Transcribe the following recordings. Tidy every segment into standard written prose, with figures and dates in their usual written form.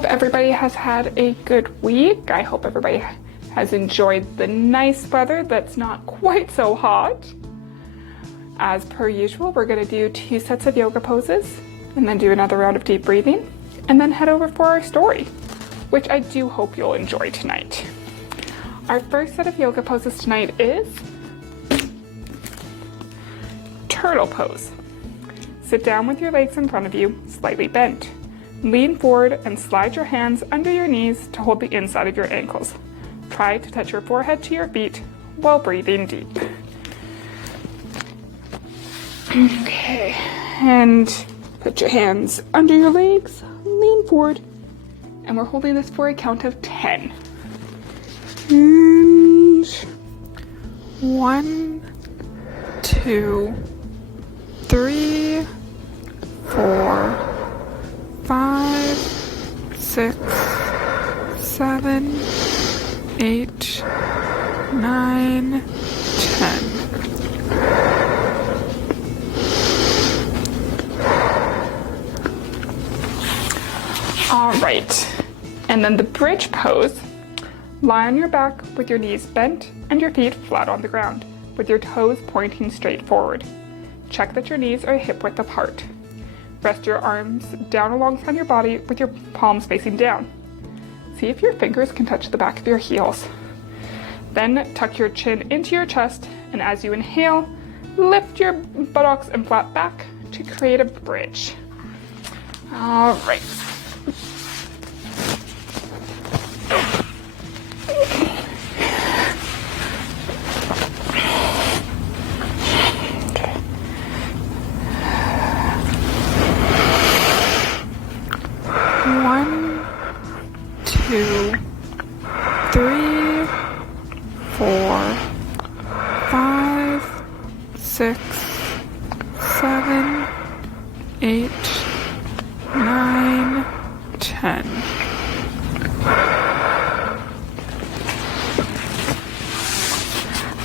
hope everybody has had a good week. I hope everybody has enjoyed the nice weather that's not quite so hot. As per usual, we're going to do 2 sets of yoga poses and then do another round of deep breathing and then head over for our story, which I do hope you'll enjoy tonight. Our first set of yoga poses tonight is turtle pose. Sit down with your legs in front of you, slightly bent. Lean forward and slide your hands under your knees to hold the inside of your ankles. Try to touch your forehead to your feet while breathing deep. Okay, and put your hands under your legs, lean forward, and we're holding this for a count of 10. And 1, 2, 3, 4, 5, 6, 7, 8, 9, 10. All right, and then the bridge pose. Lie on your back with your knees bent and your feet flat on the ground, with your toes pointing straight forward. Check that your knees are hip width apart. Rest your arms down alongside your body with your palms facing down. See if your fingers can touch the back of your heels. Then tuck your chin into your chest, and as you inhale, lift your buttocks and flat back to create a bridge. All right. One, 2, 3, 4, 5, 6, 7, 8, 9, 10.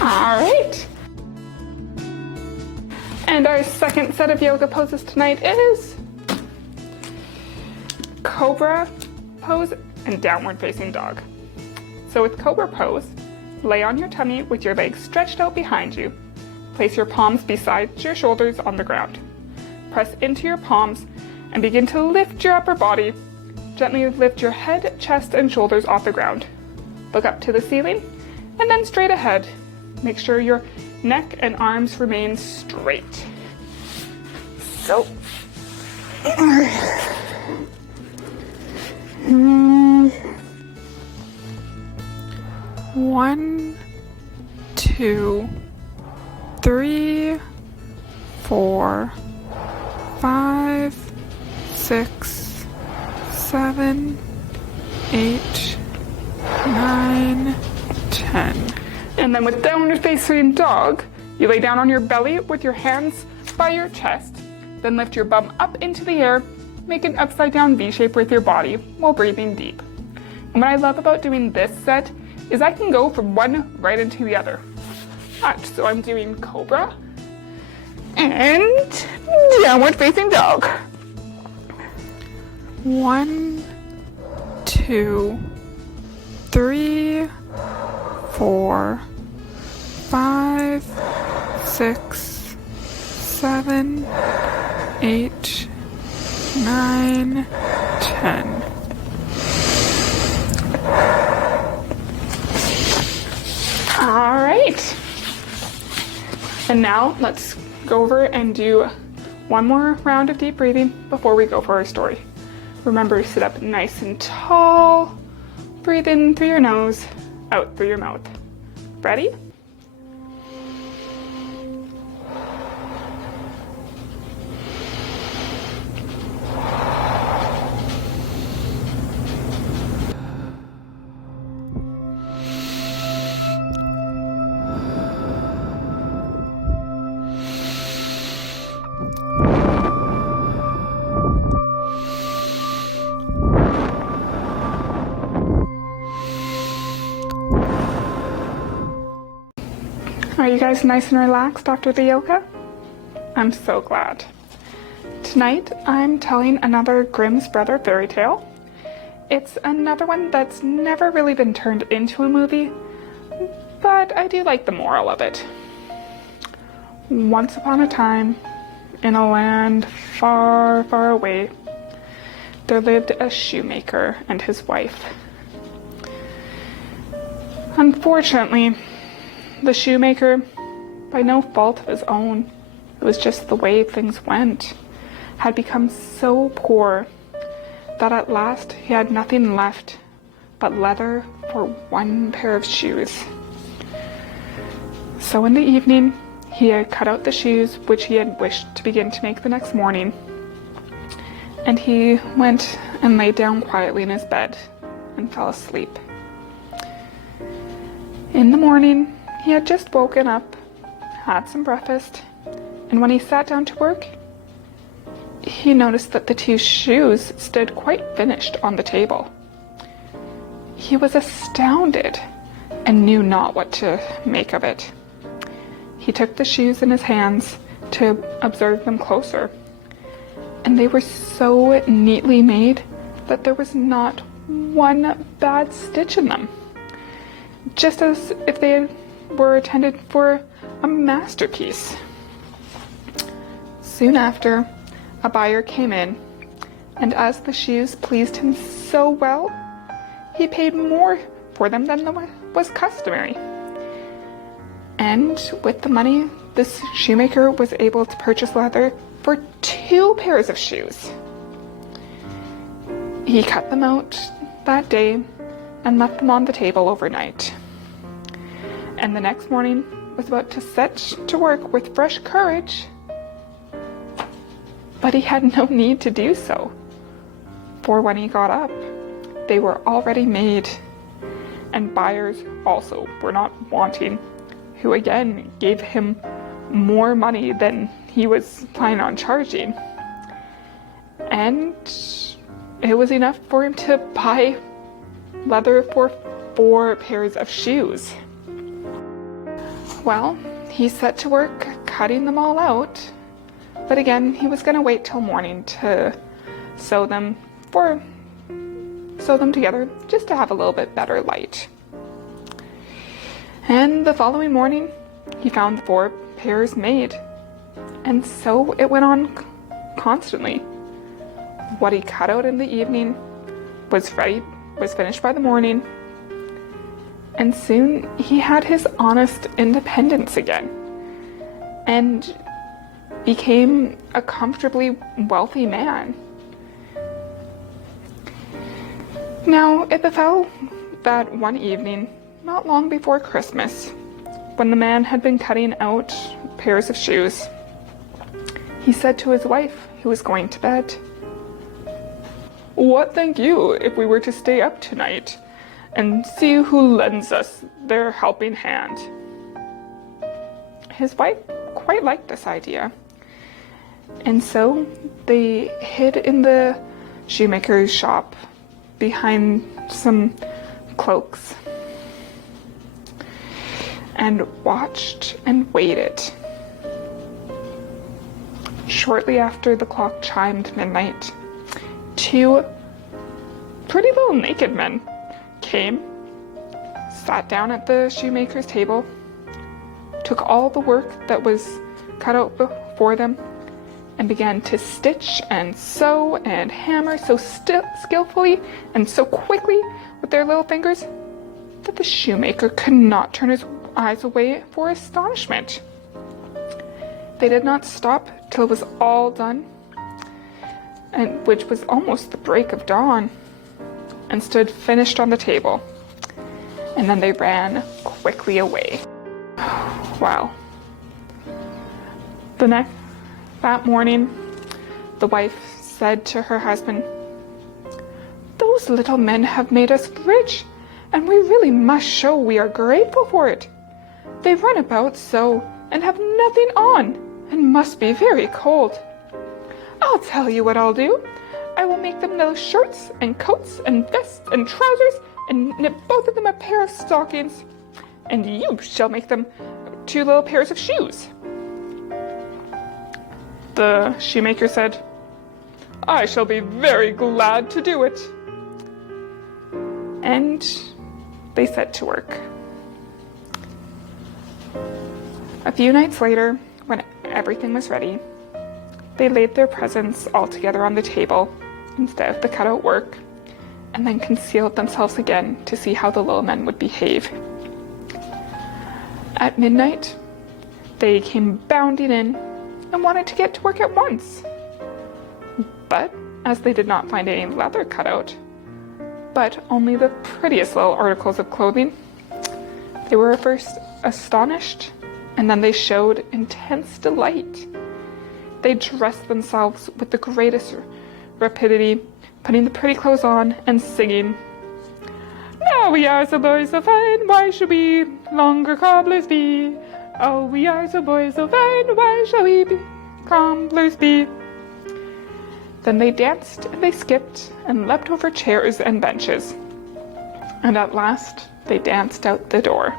All right. And our second set of yoga poses tonight is Cobra pose and downward facing dog. So with Cobra pose, lay on your tummy with your legs stretched out behind you. Place your palms beside your shoulders on the ground. Press into your palms and begin to lift your upper body. Gently lift your head, chest, and shoulders off the ground. Look up to the ceiling and then straight ahead. Make sure your neck and arms remain straight. So, 1, 2, 3, 4, 5, 6, 7, 8, 9, 10. And then with downward facing dog, you lay down on your belly with your hands by your chest, then lift your bum up into the air, make an upside down V shape with your body while breathing deep. And what I love about doing this set is I can go from one right into the other. Alright, so I'm doing Cobra and downward facing dog. 1, 2, 3, 4, 5, 6, 7, 8, 9, 10. All right. And now let's go over and do one more round of deep breathing before we go for our story. Remember to sit up nice and tall. Breathe in through your nose, out through your mouth. Ready? Are you guys nice and relaxed after the yoga? I'm so glad. Tonight I'm telling another Grimm's Brother fairy tale, It's another one that's never really been turned into a movie, but I do like the moral of it. Once upon a time, in a land far, far away, there lived a shoemaker and his wife. Unfortunately, the shoemaker, by no fault of his own, it was just the way things went, had become so poor that at last he had nothing left but leather for one pair of shoes. So in the evening, he had cut out the shoes which he had wished to begin to make the next morning, and he went and lay down quietly in his bed and fell asleep. In the morning, he had just woken up, had some breakfast, and when he sat down to work, he noticed that the two shoes stood quite finished on the table. He was astounded and knew not what to make of it. He took the shoes in his hands to observe them closer, and they were so neatly made that there was not one bad stitch in them, just as if they were intended for a masterpiece. Soon after, a buyer came in, and as the shoes pleased him so well, he paid more for them than was customary. And with the money, this shoemaker was able to purchase leather for 2 pairs of shoes. He cut them out that day and left them on the table overnight. And the next morning was about to set to work with fresh courage, but he had no need to do so, for when he got up, they were already made, and buyers also were not wanting, who again gave him more money than he was planning on charging. And it was enough for him to buy leather for 4 pairs of shoes. Well, he set to work cutting them all out, but again, he was going to wait till morning to sew them together just to have a little bit better light. And the following morning, he found the 4 pairs made, and so it went on constantly. What he cut out in the evening was finished by the morning, and soon he had his honest independence again, and became a comfortably wealthy man. Now, it befell that one evening, not long before Christmas, when the man had been cutting out pairs of shoes, he said to his wife, who was going to bed, "What think you if we were to stay up tonight and see who lends us their helping hand?" His wife quite liked this idea, and so they hid in the shoemaker's shop behind some cloaks and watched and waited. Shortly after the clock chimed midnight, 2 pretty little naked men came, sat down at the shoemaker's table, took all the work that was cut out before them, and began to stitch and sew and hammer so skillfully and so quickly with their little fingers that the shoemaker could not turn his eyes away for astonishment. They did not stop till it was all done, and which was almost the break of dawn, and stood finished on the table. And then they ran quickly away. Wow. That morning, the wife said to her husband, "Those little men have made us rich, and we really must show we are grateful for it. They run about so and have nothing on, and must be very cold. I'll tell you what I'll do. I will make them little shirts and coats and vests and trousers, and knit both of them a pair of stockings, and you shall make them 2 little pairs of shoes." The shoemaker said, "I shall be very glad to do it." and they set to work. A few nights later, when everything was ready, they laid their presents all together on the table instead of the cutout work, and then concealed themselves again to see how the little men would behave. At midnight, they came bounding in and wanted to get to work at once. But as they did not find any leather cutout, but only the prettiest little articles of clothing, they were at first astonished, and then they showed intense delight. They dressed themselves with the greatest rapidity, putting the pretty clothes on and singing, "Now we are so boys so fine, why should we longer cobblers be? Oh, we are so boys so fine, why shall we be cobblers be?" Then they danced and they skipped and leapt over chairs and benches. And at last they danced out the door.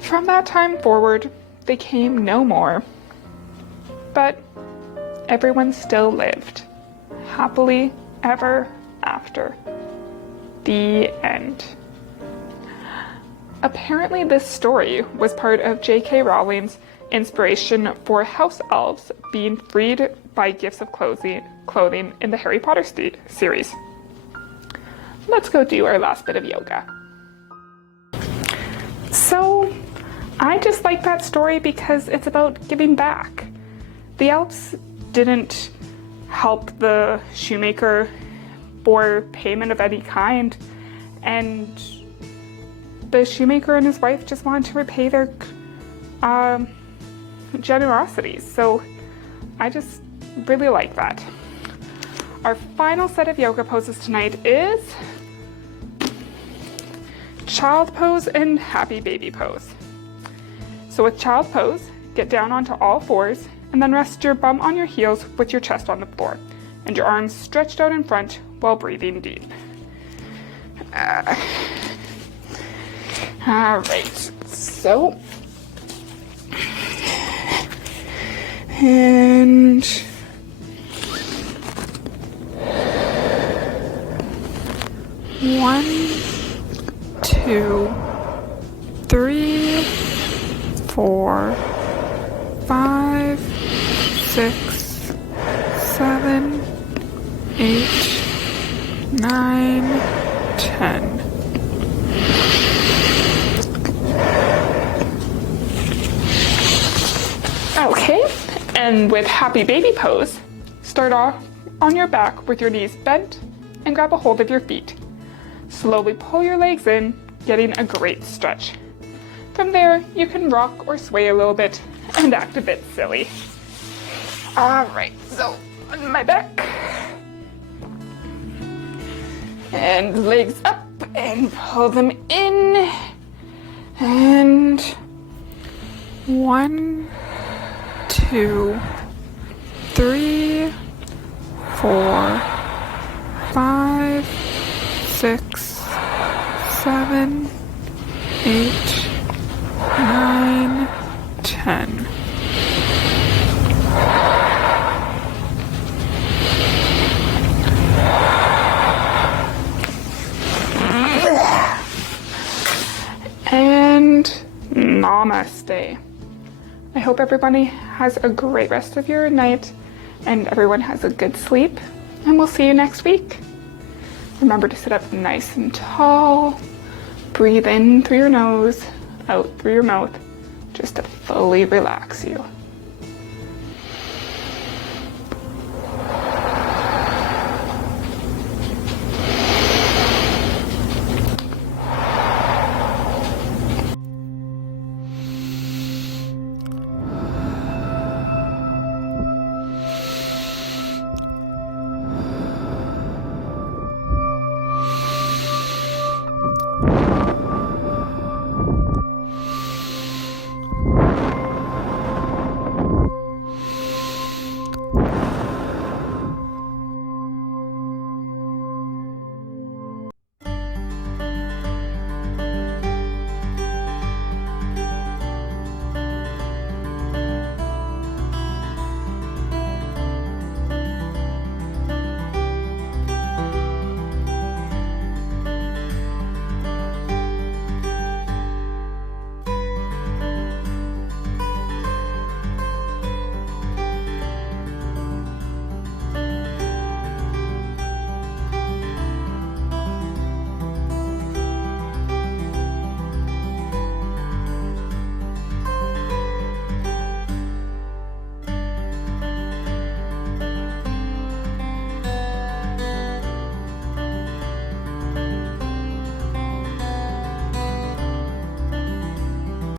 From that time forward, they came no more. But everyone still lived, happily ever after. The end. Apparently this story was part of J.K. Rowling's inspiration for house elves being freed by gifts of clothing in the Harry Potter series. Let's go do our last bit of yoga. So, I just like that story because it's about giving back. The elves didn't help the shoemaker for payment of any kind, and the shoemaker and his wife just wanted to repay their generosity. So I just really like that. Our final set of yoga poses tonight is child pose and happy baby pose. So with child pose, get down onto all fours and then rest your bum on your heels with your chest on the floor and your arms stretched out in front while breathing deep. All right, so, and 1, 2, 3, 4, 5, 6, 7, 8, 9, 10. Okay, and with happy baby pose, start off on your back with your knees bent and grab a hold of your feet. Slowly pull your legs in, getting a great stretch. From there, you can rock or sway a little bit and act a bit silly. All right, so on my back. And legs up and pull them in. And 1, 2, 3, 4, 5, 6, 7, 8, 9, 10. And namaste. I hope everybody has a great rest of your night and everyone has a good sleep, and we'll see you next week. Remember to sit up nice and tall, breathe in through your nose, out through your mouth, just to fully relax you.